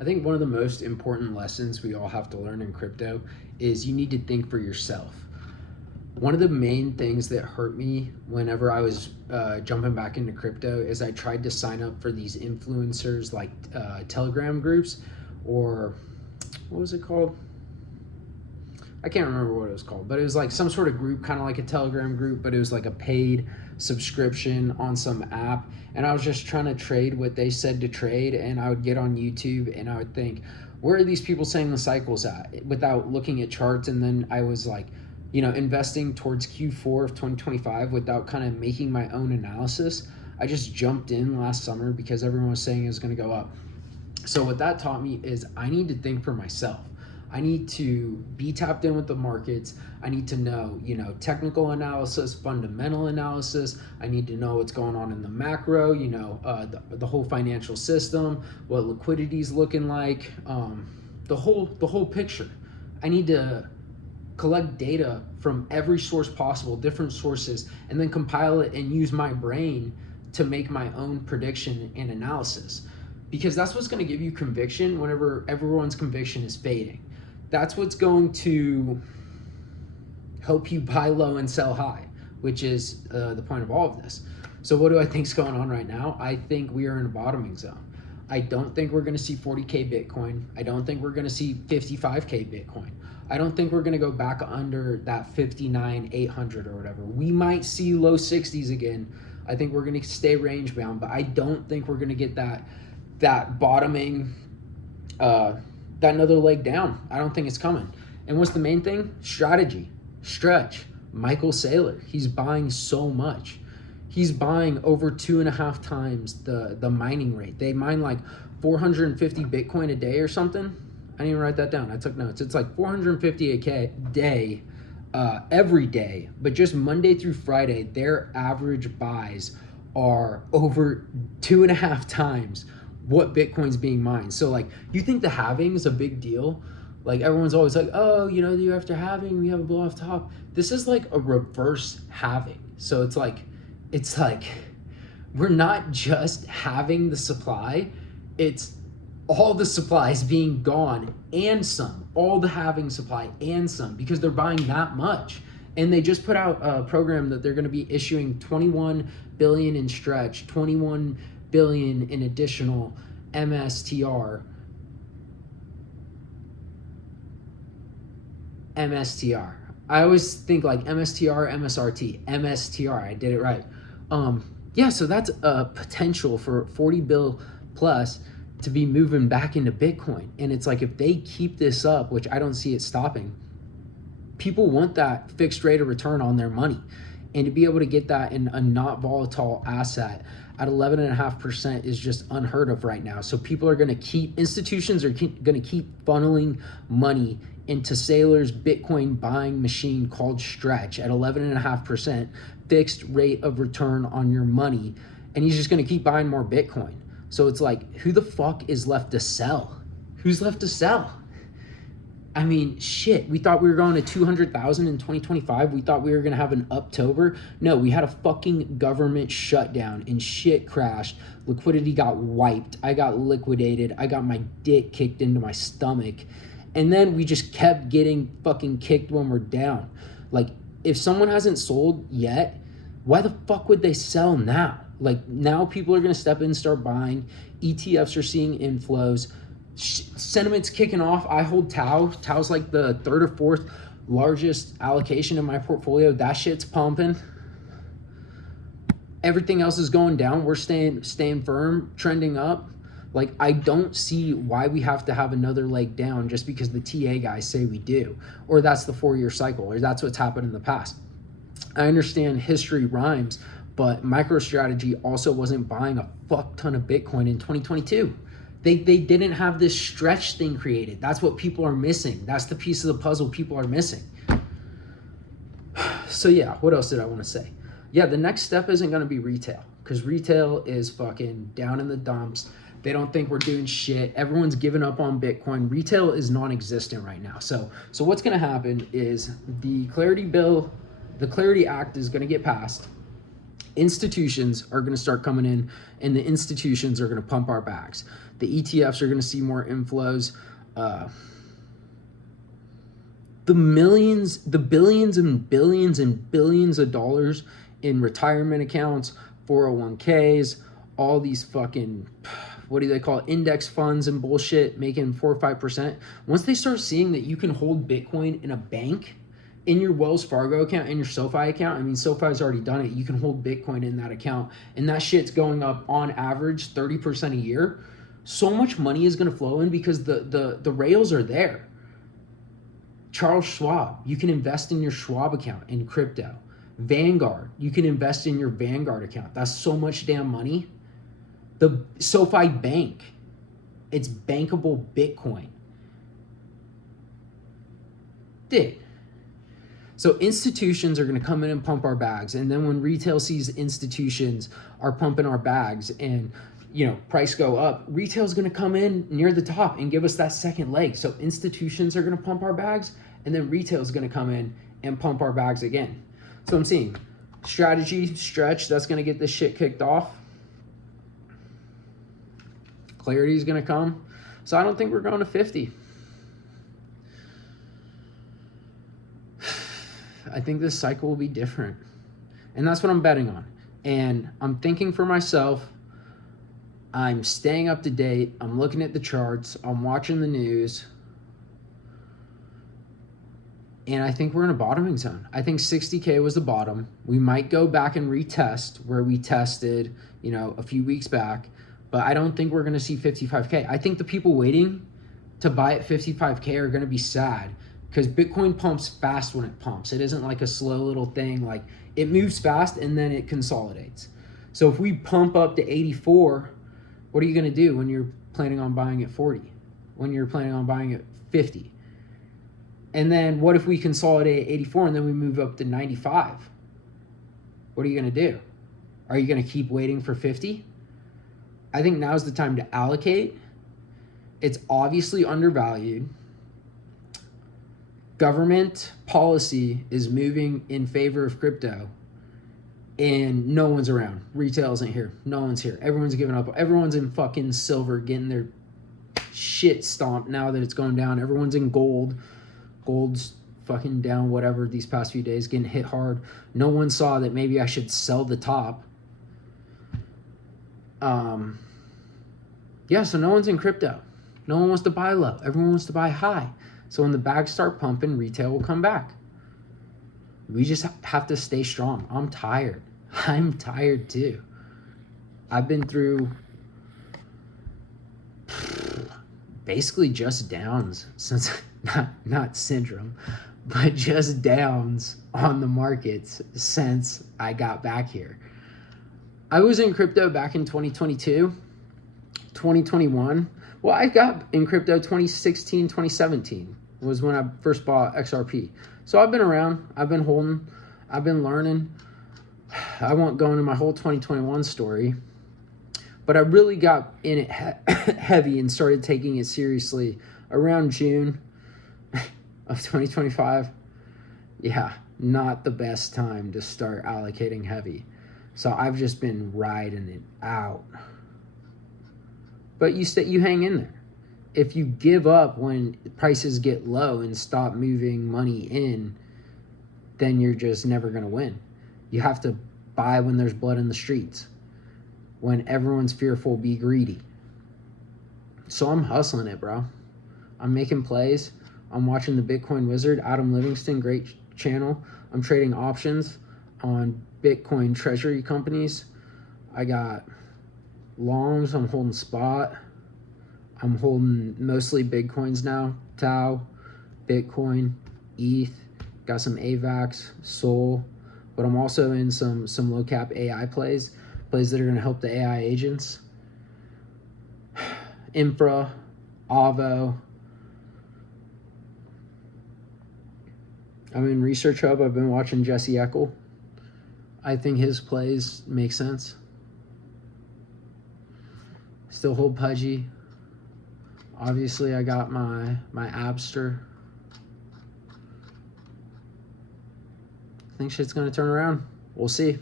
I think one of the most important lessons we all have to learn in crypto is you need to think for yourself. One of the main things that hurt me whenever I was jumping back into crypto is I tried to sign up for these influencers like Telegram groups, or what was it called? I can't remember what it was called, but it was like some sort of group, kind of like a Telegram group, but it was like a paid subscription on some app. And I was just trying to trade what they said to trade. And I would get on YouTube and I would think, where are these people saying the cycle's at, without looking at charts? And then I was like, investing towards Q4 of 2025 without kind of making my own analysis. I just jumped in last summer because everyone was saying it was going to go up. So what that taught me is I need to think for myself. I need to be tapped in with the markets. I need to know, technical analysis, fundamental analysis. I need to know what's going on in the macro, the whole financial system, what liquidity is looking like, the whole picture. I need to collect data from every source possible, different sources, and then compile it and use my brain to make my own prediction and analysis. Because that's what's going to give you conviction whenever everyone's conviction is fading. That's what's going to help you buy low and sell high, which is the point of all of this. So what do I think is going on right now? I think we are in a bottoming zone. I don't think we're going to see 40K Bitcoin. I don't think we're going to see 55K Bitcoin. I don't think we're going to go back under that 59,800 or whatever. We might see low 60s again. I think we're going to stay range bound, but I don't think we're going to get that bottoming, that another leg down. I don't think it's coming. And what's the main thing? Strategy, stretch. Michael Saylor, he's buying so much. He's buying over 2.5 times the mining rate. They mine like 450 Bitcoin a day or something. I didn't even write that down. I took notes. It's like 450 a day every day. But just Monday through Friday, their average buys are over 2.5 times what Bitcoin's being mined. So like, you think the halving is a big deal? Like everyone's always like, oh, the year after halving, we have a blow off top. This is like a reverse halving. So it's like we're not just having the supply, it's all the supply is being gone and some, all the halving supply and some, because they're buying that much. And they just put out a program that they're going to be issuing 21 billion in stretch, 21 billion in additional MSTR. I always think like MSTR, MSRT, MSTR. I did it right. So that's a potential for 40 bill plus to be moving back into Bitcoin. And it's like, if they keep this up, which I don't see it stopping, people want that fixed rate of return on their money. And to be able to get that in a not volatile asset at 11.5% is just unheard of right now. So people are going to institutions are going to keep funneling money into Saylor's Bitcoin buying machine called Stretch at 11.5% fixed rate of return on your money. And he's just going to keep buying more Bitcoin. So it's like, who the fuck is left to sell? Who's left to sell? I mean, shit, we thought we were going to 200,000 in 2025. We thought we were going to have an Uptober. No, we had a fucking government shutdown and shit crashed. Liquidity got wiped. I got liquidated. I got my dick kicked into my stomach. And then we just kept getting fucking kicked when we're down. Like, if someone hasn't sold yet, why the fuck would they sell now? Like, now people are going to step in and start buying. ETFs are seeing inflows. Sentiment's kicking off. I hold Tau. Tau's like the third or fourth largest allocation in my portfolio. That shit's pumping. Everything else is going down. We're staying firm, trending up. Like, I don't see why we have to have another leg down just because the TA guys say we do, or that's the 4-year cycle, or that's what's happened in the past. I understand history rhymes, but MicroStrategy also wasn't buying a fuck ton of Bitcoin in 2022. They didn't have this stretch thing created. That's what people are missing. That's the piece of the puzzle people are missing. So yeah, what else did I want to say? Yeah, the next step isn't going to be retail, because retail is fucking down in the dumps. They don't think we're doing shit. Everyone's giving up on Bitcoin. Retail is non-existent right now. So what's going to happen is the Clarity Act is going to get passed. Institutions are going to start coming in, and the institutions are going to pump our bags. The ETFs are going to see more inflows. The billions and billions of dollars in retirement accounts, 401ks, all these fucking, what do they call it, index funds and bullshit, making 4 or 5%. Once they start seeing that you can hold Bitcoin in a bank, in your Wells Fargo account, in your SoFi account, I mean, SoFi's already done it. You can hold Bitcoin in that account, and that shit's going up on average 30% a year. So much money is going to flow in because the rails are there. Charles Schwab, you can invest in your Schwab account in crypto. Vanguard, you can invest in your Vanguard account. That's so much damn money. The SoFi Bank, it's bankable Bitcoin. Dude. So institutions are going to come in and pump our bags. And then when retail sees institutions are pumping our bags and, you know, price go up, retail is going to come in near the top and give us that second leg. So institutions are going to pump our bags, and then retail is going to come in and pump our bags again. So I'm seeing strategy, stretch, that's going to get this shit kicked off. Clarity is going to come. So I don't think we're going to 50. I think this cycle will be different. And that's what I'm betting on. And I'm thinking for myself, I'm staying up to date. I'm looking at the charts. I'm watching the news. And I think we're in a bottoming zone. I think 60K was the bottom. We might go back and retest where we tested, you know, a few weeks back. But I don't think we're going to see 55K. I think the people waiting to buy at 55K are going to be sad, because Bitcoin pumps fast when it pumps. It isn't like a slow little thing. Like, it moves fast and then it consolidates. So if we pump up to 84, what are you going to do when you're planning on buying at 40? When you're planning on buying at 50? And then what if we consolidate at 84 and then we move up to 95? What are you going to do? Are you going to keep waiting for 50? I think now's the time to allocate. It's obviously undervalued. Government policy is moving in favor of crypto, and no one's around. Retail isn't here. No one's here. Everyone's giving up. Everyone's in fucking silver, getting their shit stomped now that it's going down. Everyone's in gold. Gold's fucking down, whatever, these past few days, getting hit hard. No one saw that maybe I should sell the top. Yeah, so no one's in crypto. No one wants to buy low. Everyone wants to buy high. So when the bags start pumping, retail will come back. We just have to stay strong. I'm tired. I'm tired too. I've been through basically just downs since, not syndrome, but just downs on the markets since I got back here. I was in crypto back in 2022, 2021. Well, I got in crypto 2016, 2017 was when I first bought XRP. So I've been around, I've been holding, I've been learning. I won't go into my whole 2021 story, but I really got in it heavy and started taking it seriously around June of 2025. Yeah, not the best time to start allocating heavy. So I've just been riding it out. But you hang in there. If you give up when prices get low and stop moving money in, then you're just never going to win. You have to buy when there's blood in the streets. When everyone's fearful, be greedy. So I'm hustling it, bro. I'm making plays. I'm watching the Bitcoin Wizard, Adam Livingston, great channel. I'm trading options on Bitcoin treasury companies. I got longs, I'm holding spot. I'm holding mostly big coins now. Tau, Bitcoin, ETH, got some AVAX, Sol, but I'm also in some low cap AI plays that are gonna help the AI agents. Infra, Avo. I'm in Research Hub. I've been watching Jesse Eckel. I think his plays make sense. Still hold Pudgy. Obviously, I got my Abster. I think shit's gonna turn around. We'll see.